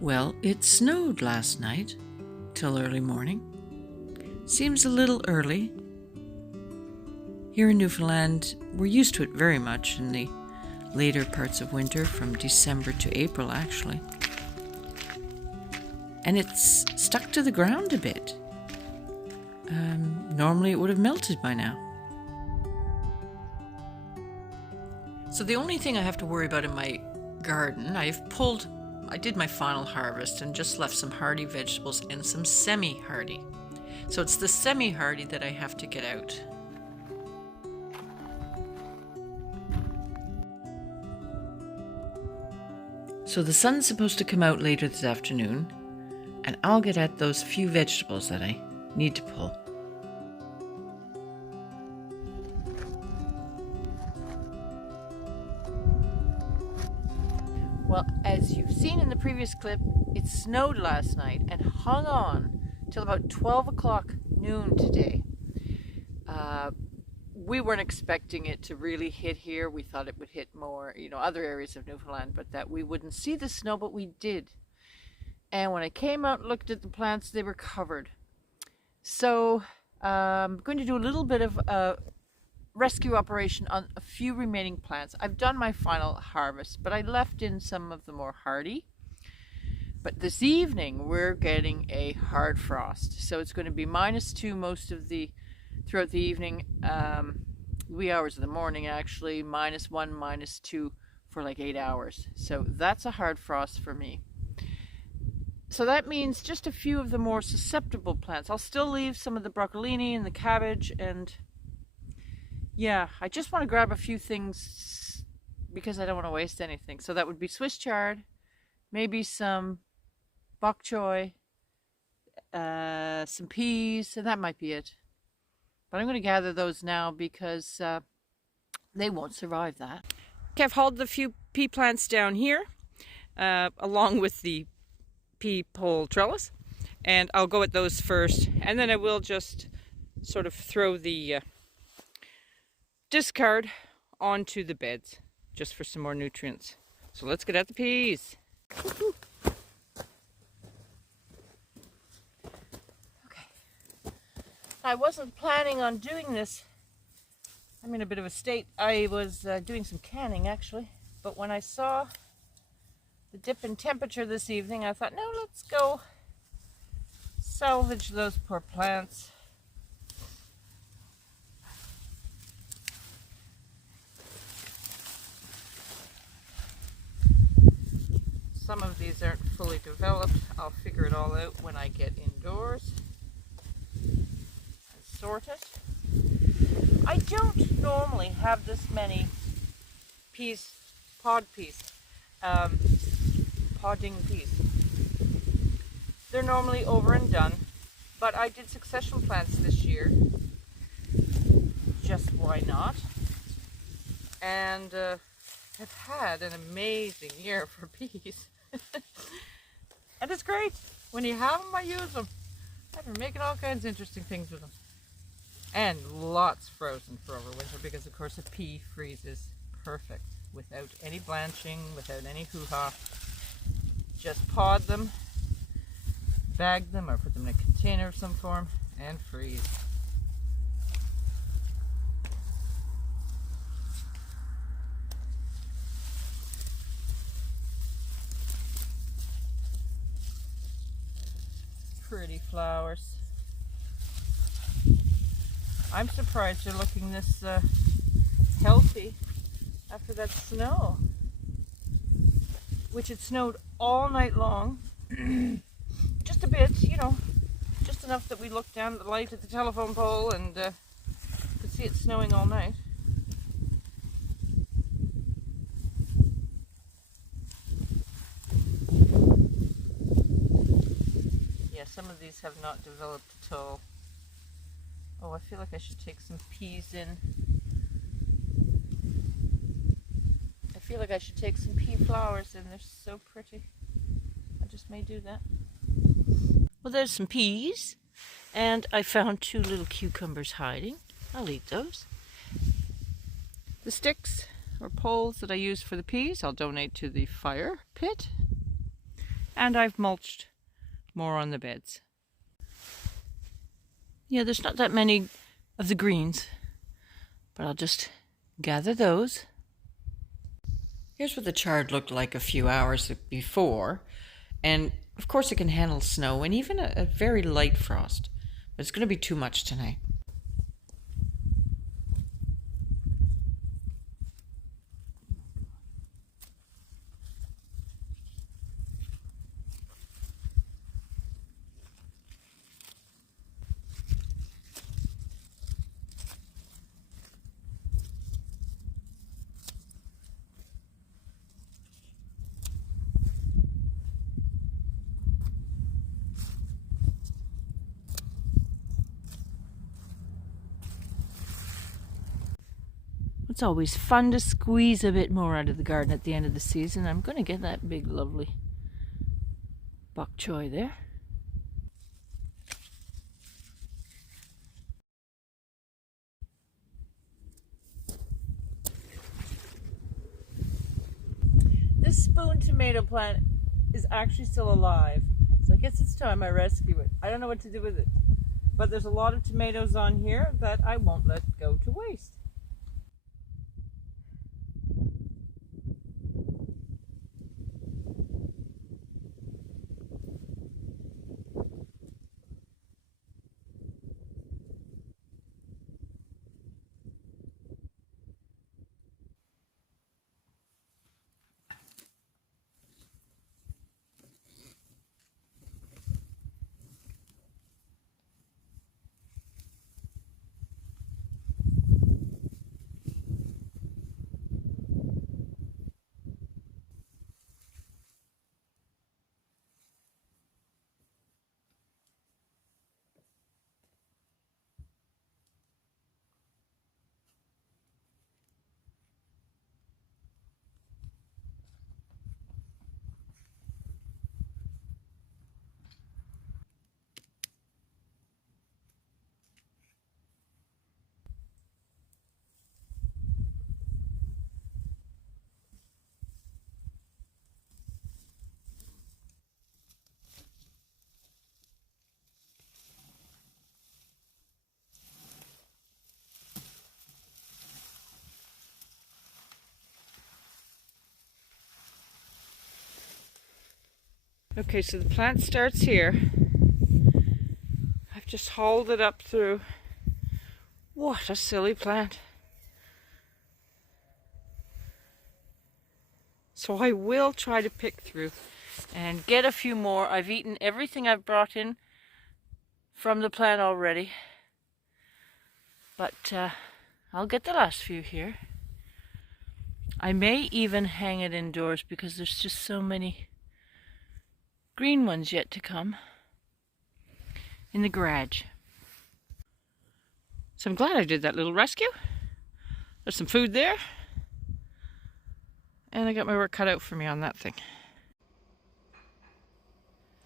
Well, it snowed last night till early morning. Seems a little early. Here in Newfoundland, we're used to it very much in the later parts of winter, from December to April actually. And it's stuck to the ground a bit. Normally it would have melted by now. So the only thing I have to worry about in my garden, I did my final harvest and just left some hardy vegetables and some semi-hardy. So it's the semi-hardy that I have to get out. So the sun's supposed to come out later this afternoon, and I'll get at those few vegetables that I need to pull. Well, as you've seen in the previous clip, it snowed last night and hung on till about 12 o'clock noon today. We weren't expecting it to really hit here. We thought it would hit more, other areas of Newfoundland, but that we wouldn't see the snow, but we did. And when I came out and looked at the plants, they were covered. So I'm going to do a little bit of a rescue operation on a few remaining plants. I've done my final harvest, but I left in some of the more hardy. But this evening we're getting a hard frost, so it's going to be -2 throughout the evening, wee hours of the morning actually, -1, -2 for like 8 hours. So that's a hard frost for me. So that means just a few of the more susceptible plants. I'll still leave some of the broccolini and the cabbage, and yeah, I just want to grab a few things because I don't want to waste anything. So that would be Swiss chard, maybe some bok choy, some peas, and that might be it. But I'm going to gather those now because they won't survive that. Okay, I've hauled the few pea plants down here, along with the pea pole trellis, and I'll go at those first, and then I will just sort of throw the discard onto the beds just for some more nutrients. So let's get at the peas. Woo-hoo. Okay, I wasn't planning on doing this. I'm in a bit of a state. I was doing some canning actually, but when I saw the dip in temperature this evening, I thought, no, let's go salvage those poor plants. Some of these aren't fully developed. I'll figure it all out when I get indoors and sort it. I don't normally have this many peas, podding peas. They're normally over and done, but I did succession plants this year. Just why not? And I've had an amazing year for peas. And it's great. When you have them, I use them. I've been making all kinds of interesting things with them. And lots frozen for over winter because, of course, a pea freezes perfect without any blanching, without any hoo-ha. Just pod them, bag them, or put them in a container of some form, and freeze. Pretty flowers. I'm surprised they're looking this healthy after that snow, which it snowed all night long. Just a bit, just enough that we looked down at the light at the telephone pole and could see it snowing all night. Yeah, some of these have not developed at all. Oh, I feel like I should take some peas in. I feel like I should take some pea flowers in. They're so pretty. I just may do that. Well, there's some peas, and I found 2 little cucumbers hiding. I'll eat those. The sticks or poles that I use for the peas, I'll donate to the fire pit. And I've mulched more on the beds. Yeah, there's not that many of the greens, but I'll just gather those. Here's what the chard looked like a few hours before. And of course it can handle snow and even a very light frost, but it's going to be too much tonight. It's always fun to squeeze a bit more out of the garden at the end of the season. I'm going to get that big, lovely bok choy there. This spoon tomato plant is actually still alive, so I guess it's time I rescue it. I don't know what to do with it, but there's a lot of tomatoes on here that I won't let go to waste. Okay, so the plant starts here. I've just hauled it up through. What a silly plant. So I will try to pick through and get a few more. I've eaten everything I've brought in from the plant already. But I'll get the last few here. I may even hang it indoors because there's just so many green ones yet to come in the garage. So I'm glad I did that little rescue. There's some food there. And I got my work cut out for me on that thing.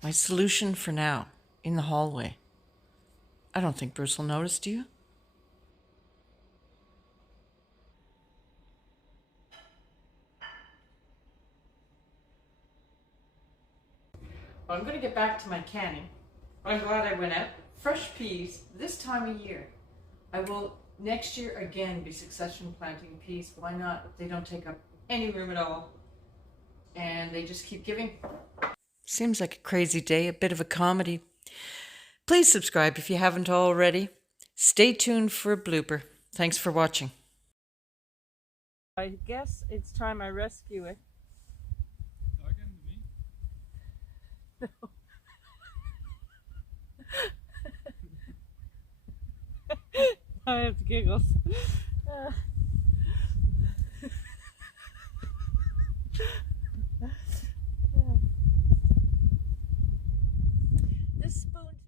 My solution for now, in the hallway. I don't think Bruce will notice, do you? Well, I'm going to get back to my canning. I'm glad I went out. Fresh peas this time of year. I will next year again be succession planting peas. Why not? They don't take up any room at all. And they just keep giving. Seems like a crazy day, a bit of a comedy. Please subscribe if you haven't already. Stay tuned for a blooper. Thanks for watching. I guess it's time I rescue it. Talking to me? No. I have giggles.